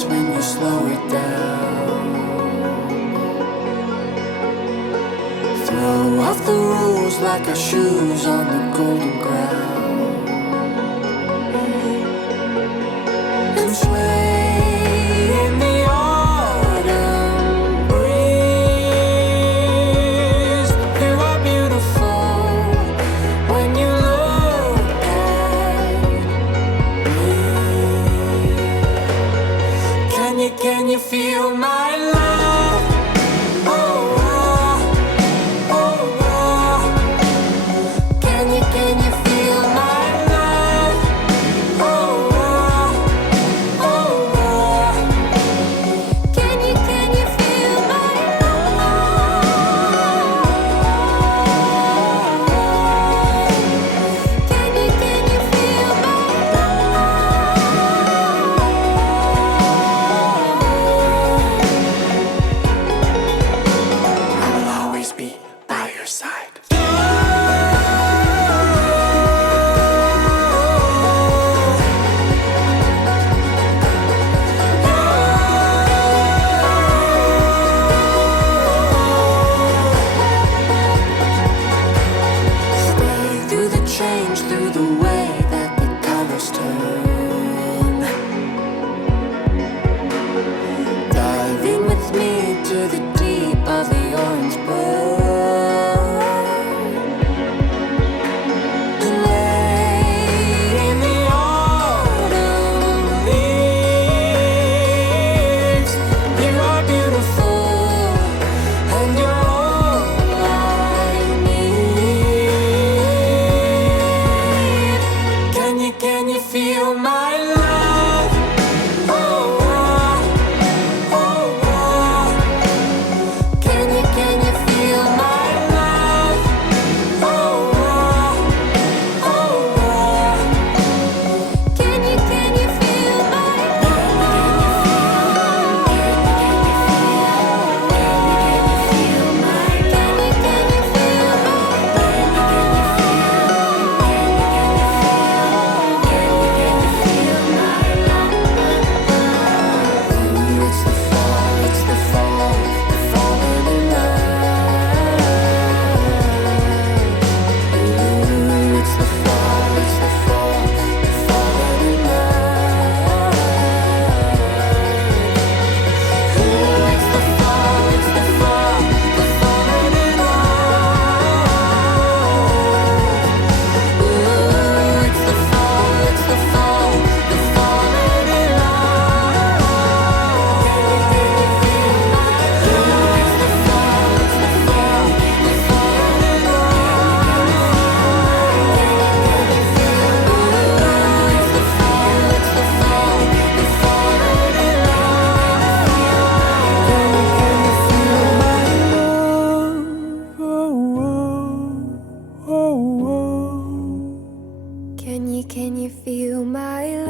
peace when you slow it down. Throw off the rules like our shoes on the golden ground, and sway in the autumn breeze. You are beautiful when you look at me. Can you feel my love? Oh, oh, oh, oh. Can you feel my love? Oh, oh, oh, oh. Can you feel my love? Can you feel my love? I will always be by your side. Stay through the change, through the way that the colors turn. Dive in with me to the deep of the orange burn, and lay in the autumn leaves. You are beautiful, and you're all I need. Can you feel my love? Oh, oh, oh, oh. Can you feel my love? Oh, oh, oh, oh. Can you feel my love? Can you feel my It's the fall, the falling in love. It's the fall, the falling in love. It's the fall, the falling in love. It's the fall, the falling in love. Can you feel my love?